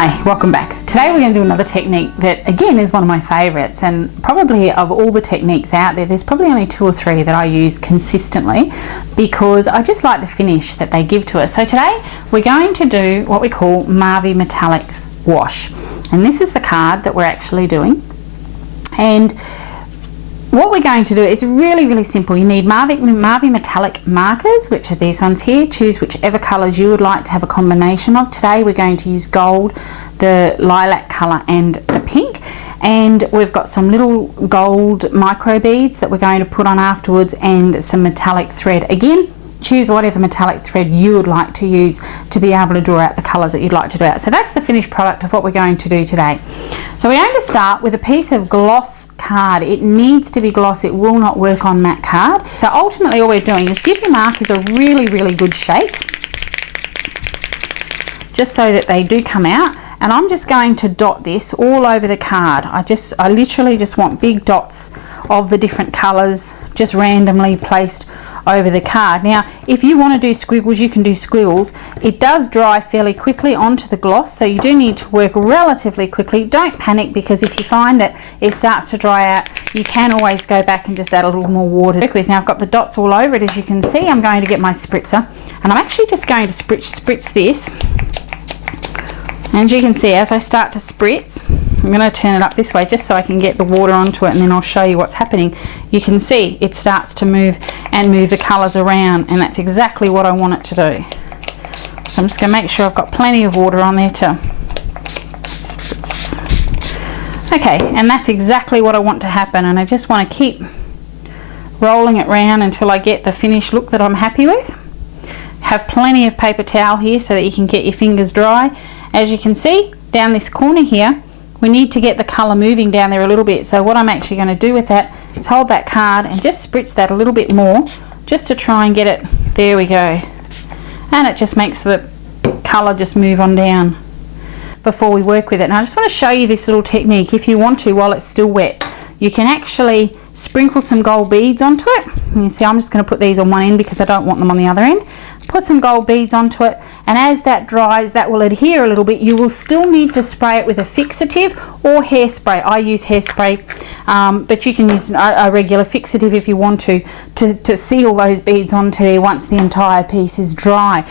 Hi, welcome back. Today we're going to do another technique that again is one of my favourites, and probably of all the techniques out there, there's probably only 2 or 3 that I use consistently because I just like the finish that they give to us. So today we're going to do what we call Marvy Metalics wash, and this is the card that we're actually doing. And what we're going to do is really simple. You need Marvy Metallic markers, which are these ones here. Choose whichever colours you would like to have a combination of. Today we're going to use gold, the lilac colour and the pink. And we've got some little gold micro beads that we're going to put on afterwards and some metallic thread. Again, choose whatever metallic thread you would like to use to be able to draw out the colours that you'd like to draw out. So that's the finished product of what we're going to do today. So we're going to start with a piece of gloss card. It needs to be gloss, it will not work on matte card. So ultimately all we're doing is give your markers a really good shake, just so that they do come out. And I'm just going to dot this all over the card. I literally just want big dots of the different colours just randomly placed over the card. Now if you want to do squiggles, you can do squiggles. It does dry fairly quickly onto the gloss, so you do need to work relatively quickly. Don't panic, because if you find that it starts to dry out, you can always go back and just add a little more water to work with. Now I've got the dots all over it, as you can see. I'm going to get my spritzer and I'm actually just going to spritz this. And as you can see, as I start to spritz, I'm going to turn it up this way just so I can get the water onto it, and then I'll show you what's happening. You can see it starts to move the colours around, and that's exactly what I want it to do. So I'm just going to make sure I've got plenty of water on there to spritz. Okay, and that's exactly what I want to happen, and I just want to keep rolling it round until I get the finished look that I'm happy with. Have plenty of paper towel here so that you can get your fingers dry. As you can see down this corner here, we need to get the colour moving down there a little bit. So what I'm actually going to do with that is hold that card and just spritz that a little bit more, just to try and get it. There we go. And it just makes the colour just move on down before we work with it. And I just want to show you this little technique. If you want to, while it's still wet, you can actually sprinkle some gold beads onto it. And you see I'm just going to put these on one end because I don't want them on the other end. Put some gold beads onto it, and as that dries, that will adhere a little bit. You will still need to spray it with a fixative or hairspray. I use hairspray, but you can use a regular fixative if you want to seal those beads onto there once the entire piece is dry.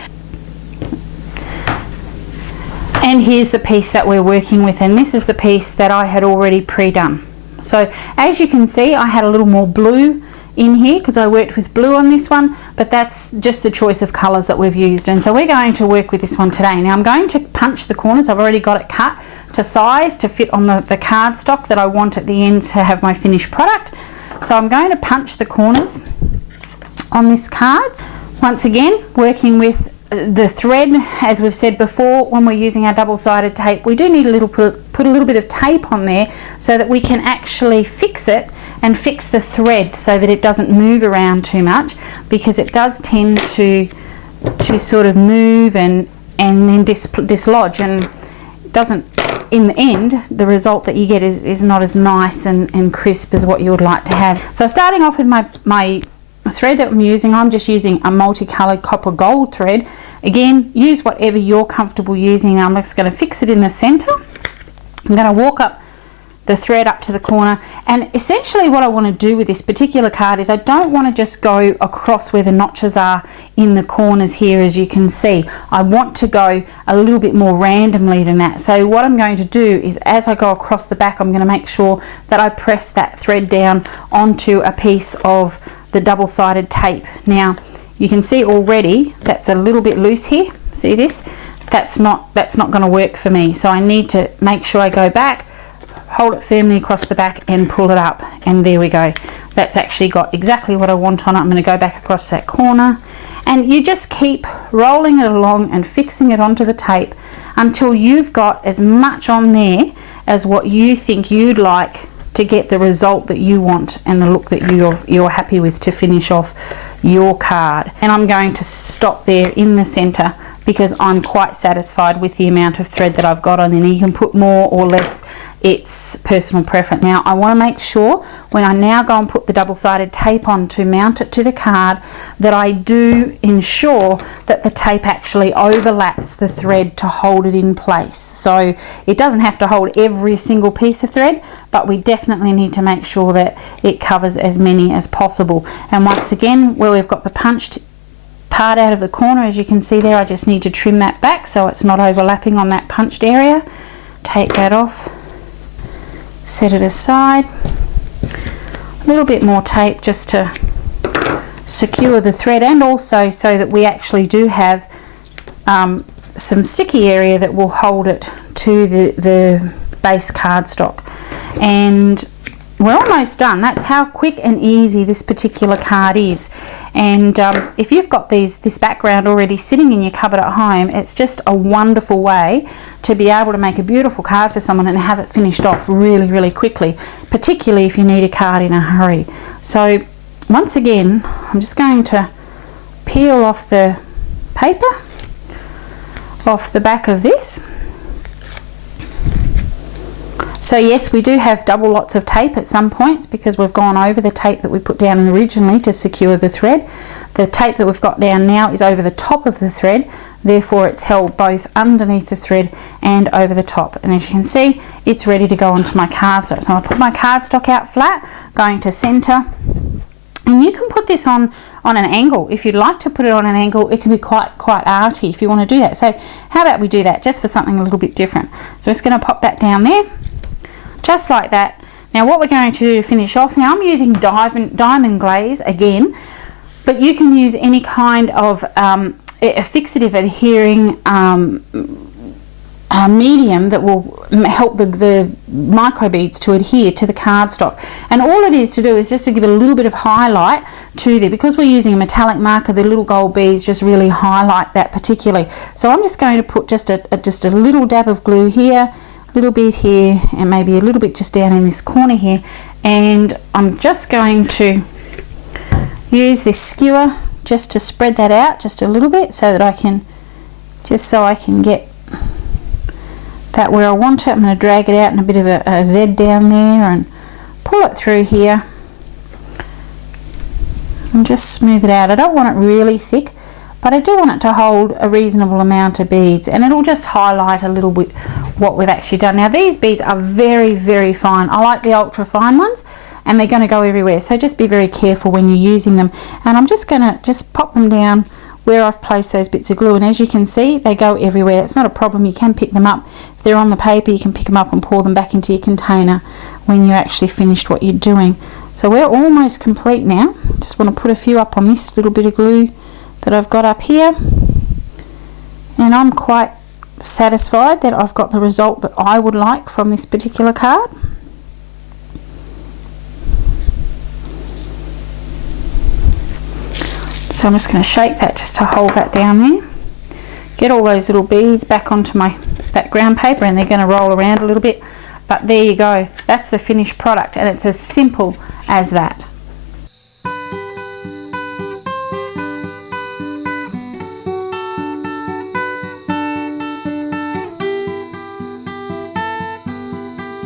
And here's the piece that we're working with, and this is the piece that I had already pre-done. So as you can see, I had a little more blue in here because I worked with blue on this one, but that's just a choice of colours that we've used. And so we're going to work with this one today. Now I'm going to punch the corners. I've already got it cut to size to fit on the cardstock that I want at the end to have my finished product. So I'm going to punch the corners on this card. Once again, working with the thread, as we've said before, when we're using our double-sided tape, we do need put a little bit of tape on there so that we can actually fix it and fix the thread so that it doesn't move around too much, because it does tend to sort of move and then dislodge, and doesn't, in the end, the result that you get is not as nice and crisp as what you would like to have. So starting off with my thread that I'm using, I'm just using a multicolored copper gold thread. Again, use whatever you're comfortable using. I'm just going to fix it in the center. I'm going to walk up the thread up to the corner, and essentially what I want to do with this particular card is I don't want to just go across where the notches are in the corners here, as you can see. I want to go a little bit more randomly than that. So what I'm going to do is, as I go across the back, I'm going to make sure that I press that thread down onto a piece of the double-sided tape. Now you can see already that's a little bit loose here. See this? That's not going to work for me, so I need to make sure I go back, hold it firmly across the back and pull it up, and there we go. That's actually got exactly what I want on it. I'm going to go back across that corner, and you just keep rolling it along and fixing it onto the tape until you've got as much on there as what you think you'd like to get the result that you want and the look that you're happy with to finish off your card. And I'm going to stop there in the center because I'm quite satisfied with the amount of thread that I've got on there. You can put more or less, it's personal preference. Now I want to make sure when I now go and put the double-sided tape on to mount it to the card, that I do ensure that the tape actually overlaps the thread to hold it in place. So it doesn't have to hold every single piece of thread, but we definitely need to make sure that it covers as many as possible. And once again, where we've got the punched part out of the corner, as you can see there, I just need to trim that back so it's not overlapping on that punched area. Take that off, set it aside. A little bit more tape just to secure the thread, and also so that we actually do have some sticky area that will hold it to the base cardstock. And we're almost done. That's how quick and easy this particular card is. And if you've got this background already sitting in your cupboard at home, it's just a wonderful way to be able to make a beautiful card for someone and have it finished off really, really quickly, particularly if you need a card in a hurry. So once again, I'm just going to peel off the paper off the back of this. So yes, we do have double lots of tape at some points because we've gone over the tape that we put down originally to secure the thread. The tape that we've got down now is over the top of the thread, therefore it's held both underneath the thread and over the top. And as you can see, it's ready to go onto my cardstock. So I'll put my cardstock out flat, going to center. And you can put this on an angle. If you'd like to put it on an angle, it can be quite arty if you want to do that. So how about we do that just for something a little bit different. So I'm just going to pop that down there, just like that. Now what we're going to do to finish off, now I'm using diamond glaze again, but you can use any kind of a fixative adhering medium that will help the micro beads to adhere to the cardstock. And all it is to do is just to give it a little bit of highlight to there. Because we're using a metallic marker, the little gold beads just really highlight that particularly. So I'm just going to put just a little dab of glue here, a little bit here, and maybe a little bit just down in this corner here. And I'm just going to use this skewer just to spread that out just a little bit so that I can get that where I want it. I'm going to drag it out in a bit of a Z down there and pull it through here and just smooth it out. I don't want it really thick, but I do want it to hold a reasonable amount of beads, and it'll just highlight a little bit what we've actually done. Now these beads are very, very fine. I like the ultra fine ones, and they're going to go everywhere, so just be very careful when you're using them. And I'm just going to just pop them down where I've placed those bits of glue, and as you can see, they go everywhere. It's not a problem. You can pick them up. If they're on the paper, you can pick them up and pour them back into your container when you're actually finished what you're doing. So we're almost complete now. Just want to put a few up on this little bit of glue that I've got up here, and I'm quite satisfied that I've got the result that I would like from this particular card. So I'm just going to shake that just to hold that down there. Get all those little beads back onto my background paper, and they're going to roll around a little bit. But there you go. That's the finished product, and it's as simple as that.